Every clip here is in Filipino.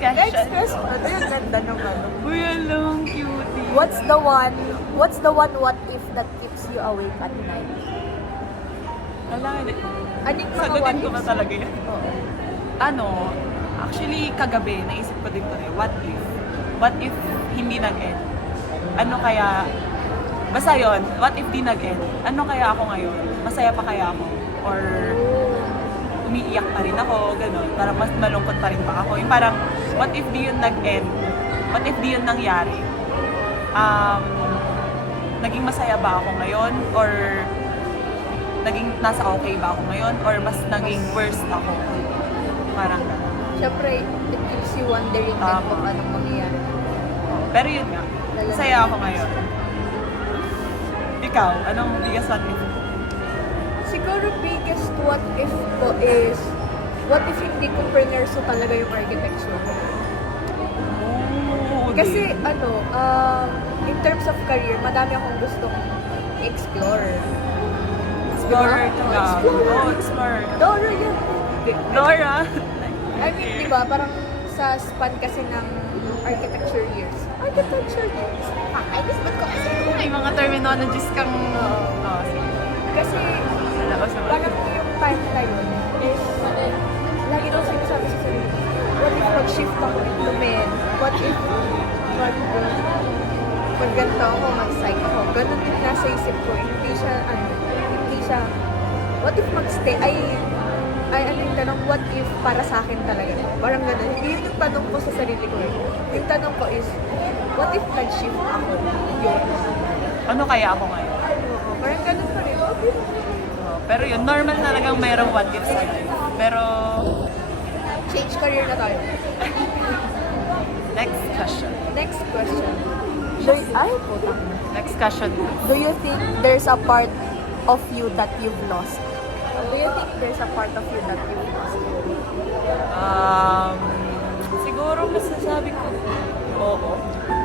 question. Ano yung ganda naman? Uy, alam, cutie. What's the one what if that keeps you awake at night? Alam, Aning mga sagutin what ko ba ifs? talaga yan? Oo. Ano, actually, kagabi, naisip ko din to eh. What if? What if hindi nag-end? Ano kaya, basta yun, what if di nag-end? Ano kaya ako ngayon? Masaya pa kaya ako? Or umiiyak pa rin ako, gano'n. Parang mas malungkot pa rin ba ako? Yung parang, what if di yun nag-end? What if di yun nangyari? Naging masaya ba ako ngayon? Or naging nasa okay ba ako ngayon? Or mas naging worst ako? Parang gano'n. Siyempre, it keeps you wondering din Tama. kung anong mangyayari. Pero yun nga, masaya ako ngayon. Ikaw, anong biggest what if? Siguro biggest what if ko is, what if hindi ko prinerso talaga yung architecture? Oh, Kasi in terms of career, madami akong gustong explore. Explorer ka Diba? nga. Explorer. Oh, explorer. Dora yan. Dora! I mean, di ba, parang sa span kasi ng architecture years. Ay, gusto ko kasi. May mga terminologies kang... Oo. Oh, sige. Kasi, Wala ko sa mga. parang yung time na yun is, lagi daw sinasabi sa sarili, what if mag-shift ako into men? What if mag-ganto ako, mag-psych ako? Ganun din nasa isip ko. Hindi siya, what if mag-stay? Ano yung tanong, what if para sa akin talaga? Parang ganun. Hindi yun yung tanong ko sa sarili ko eh. Yung tanong ko is, what if nag-shift ako? Yun. Ano kaya ako ngayon? Oo, parang ganun pa rin. Oh, pero yun, normal talagang mayroong what if sa life. Pero, Change career na tayo. next question. Next question. Next question. Do you think there's a part of you that you've lost? Do you think there's a part of you that you've lost? Siguro masasabi ko, oo.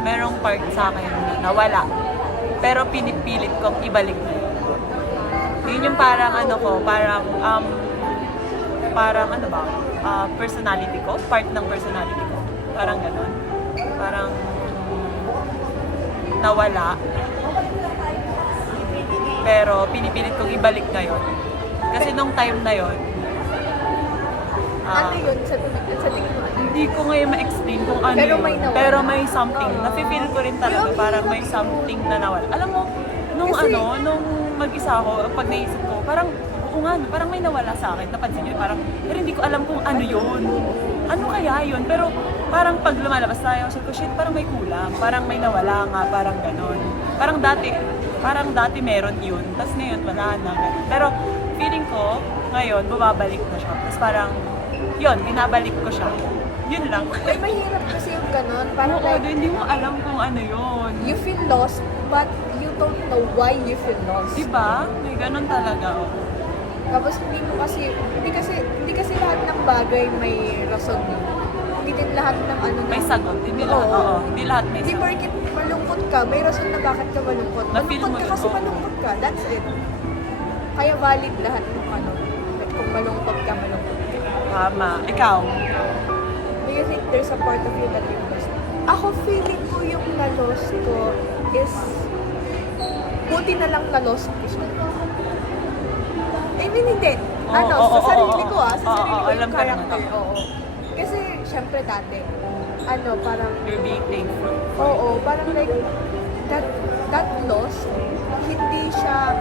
Merong part sa akin na nawala. Pero pinipilit kong ibalik na yun. Yun yung parang ano ko, parang ano ba, personality ko, part ng personality ko. Parang gano'n. Parang nawala. Pero pinipilit kong ibalik ngayon. Kasi nung time na yon, Ano yun sa tingin mo? hindi ko ngayon ma-explain kung ano Pero yun. may nawala. Pero may something. Nafe-feel ko rin talaga parang may something na nawala. Alam mo, nung Kasi- nung mag-isa ako, pag naisip ko, parang, oo nga, parang may nawala sa akin. Napansin nyo, parang, pero hindi ko alam kung ano yun. Ano kaya yun? Pero parang pag lumalabas tayo, sabi ko, shit, parang may kulang. Parang may nawala nga, parang ganon. Parang dati meron yun. Tapos ngayon, wala na. Ganun. Pero feeling ko, ngayon, bumabalik na siya. Tapos parang, yun, binabalik ko siya. Yun lang. May mahirap kasi yung ganun. Parang Oo, like, hindi mo alam kung ano yun. you feel lost, but you don't know why you feel lost. Diba? May ganun talaga. Oh. Tapos hindi kasi lahat ng bagay may rason eh. Hindi din lahat ng ano May na- sagot. Hindi lahat, Oo. oo. Hindi lahat may Hindi sagot. porkit malungkot ka, may rason na bakit ka malungkot. Na-feel Malungkot mo ka yun, kasi oo. malungkot ka. That's it. Kaya valid lahat ng ano. Kung malungkot ka, malungkot ka. Tama. Ikaw? Do you think there's a part of you that you lost? Ako feeling ko yung na-lost ko is buti na lang na-lost ko siya. I mean, hindi. Oo, Sa oo, sarili oo, ko Sa oo, sarili ko alam yung ko naman. character. Oo. Kasi, syempre dati, parang, You're being thankful. parang like, that loss, hindi siya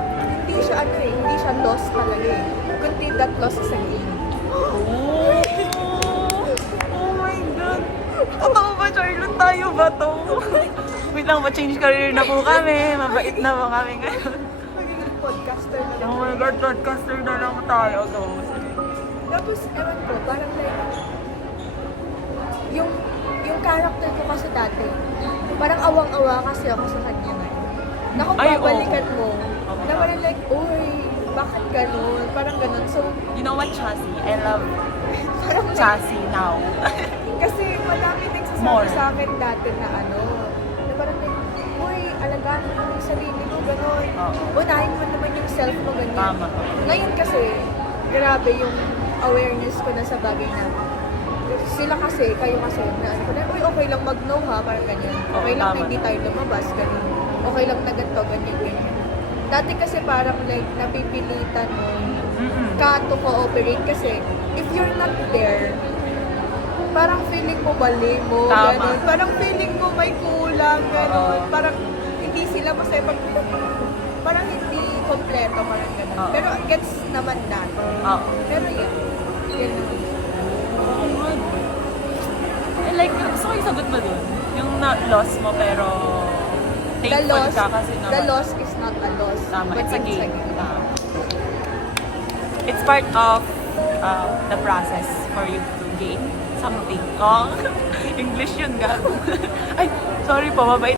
hindi siya loss talaga eh. Kundi that loss is a gain. Oh! Oh my God! Totoo ba, Charlotte? Tayo ba to? Wait lang, ma-change career na po kami. Mabait na po kami ngayon. Magiging podcaster na lang. Oh my God, broadcaster na lang tayo. Go. Sige. Tapos, ewan ko, parang like, yung character ko kasi dati, parang awang-awa kasi ako sa kanya ngayon. Na kung Ay, oo. babalikan mo, Oo. na parang like, uy, bakit ganun? Parang ganun. So, You know what, Chassis? I love parang like, Chassis now. kasi madami nagsasabi More. sa akin dati na na parang like, uy, alagaan mo yung sarili mo, ganun. Oo. Unahin mo naman yung self mo, ganyan. Tama. Ngayon kasi, grabe yung awareness ko na sa bagay na sila kasi, kayo kasi, na ano ko na, uy, okay lang mag-no ha, parang ganyan. Oo, Okay lang na tama. hindi tayo lumabas, ganyan. Okay lang na ganito, ganyan, ganyan. Dati kasi parang like, napipilitan mo Mm-mm. ka to cooperate kasi if you're not there, parang feeling mo mali mo, Tama. ganun. Parang feeling mo may kulang, ganun. Oo. Parang hindi sila masaya pag parang hindi kompleto, parang ganun. Oo. Pero gets naman natin. Oo. Pero yun, yun. Oo nga, no. Like, gusto ko yung sagot mo dun. Yung na-loss mo pero The thankful loss, ka kasi naman. the loss is not a loss. Tama, but it's a game. game. It's part of the process for you to gain something. Oh, English yun, gago. Ay, sorry po, mabait.